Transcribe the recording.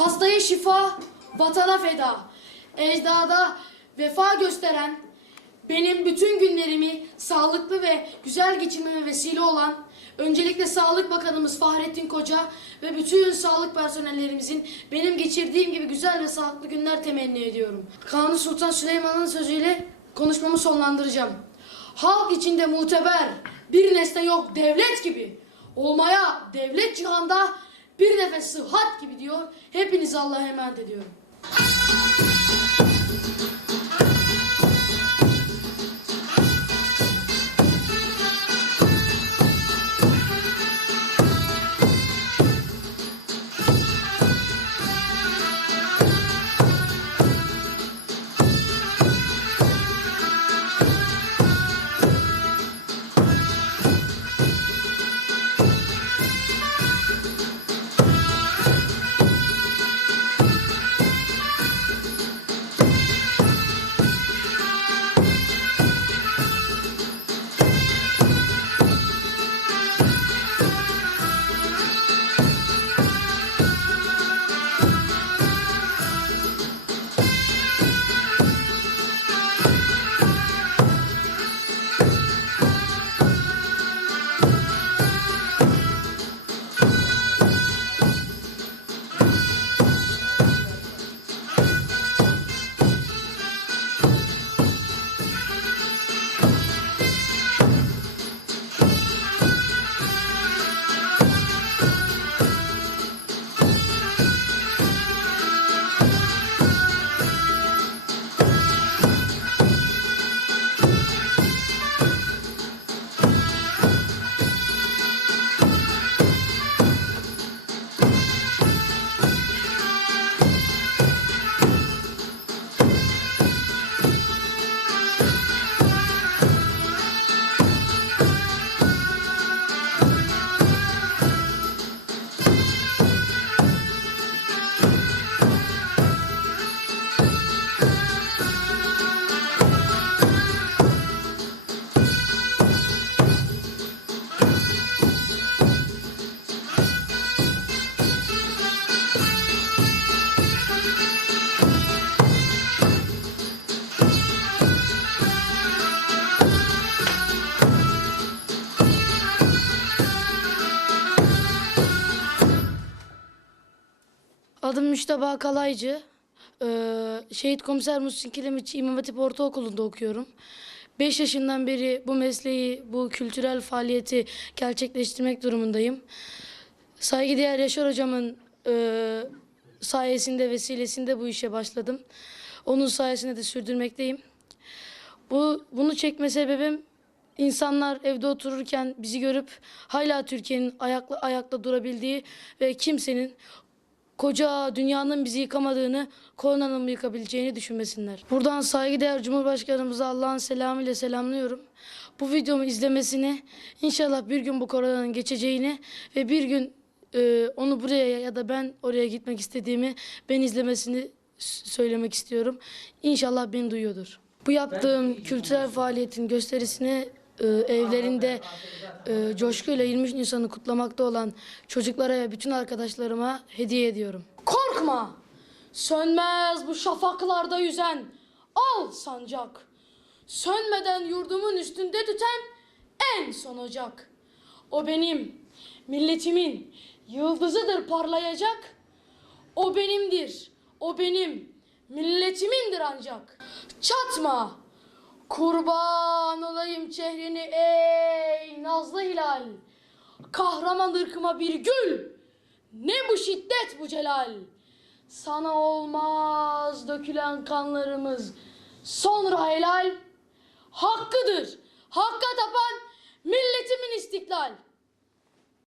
Hastaya şifa, vatana feda. Ecdada vefa gösteren, benim bütün günlerimi sağlıklı ve güzel geçirmeme vesile olan öncelikle Sağlık Bakanımız Fahrettin Koca ve bütün sağlık personellerimizin benim geçirdiğim gibi güzel ve sağlıklı günler temenni ediyorum. Kanuni Sultan Süleyman'ın sözüyle konuşmamı sonlandıracağım. Halk içinde muteber bir nesne yok devlet gibi. Olmaya devlet cihanda bir nefes sıhhat gibi diyor. Hepinizi Allah'a emanet ediyorum. Adım Müşteba Kalaycı. Ee, Şehit Komiser Muhsin Kiremiç İmam Hatip Ortaokulu'nda okuyorum. 5 yaşından beri bu mesleği, bu kültürel faaliyeti gerçekleştirmek durumundayım. Saygıdeğer Yaşar Hocam'ın e, sayesinde, vesilesinde bu işe başladım. Onun sayesinde de sürdürmekteyim. Bu bunu çekme sebebim insanlar evde otururken bizi görüp hala Türkiye'nin ayakla ayakta durabildiği ve kimsenin koca dünyanın bizi yıkamadığını, koronanın yıkabileceğini düşünmesinler. Buradan saygıdeğer Cumhurbaşkanımıza Allah'ın selamıyla selamlıyorum. Bu videomu izlemesini, inşallah bir gün bu koronanın geçeceğini ve bir gün e, onu buraya ya da ben oraya gitmek istediğimi ben izlemesini söylemek istiyorum. İnşallah beni duyuyordur. Bu yaptığım kültürel faaliyetin gösterisini e, evlerinde e, coşkuyla 23 Nisan'ı kutlamakta olan çocuklara ve bütün arkadaşlarıma hediye ediyorum. Korkma! Sönmez bu şafaklarda yüzen al sancak. Sönmeden yurdumun üstünde tüten en son ocak. O benim, milletimin yıldızıdır parlayacak. O benimdir, o benim, milletimindir ancak. Çatma, kurban olayım çehrini ey nazlı hilal. Kahraman ırkıma bir gül, ne bu şiddet bu celal. Sana olmaz dökülen kanlarımız, sonra helal. Hakkıdır, hakka tapan milletimin istiklal.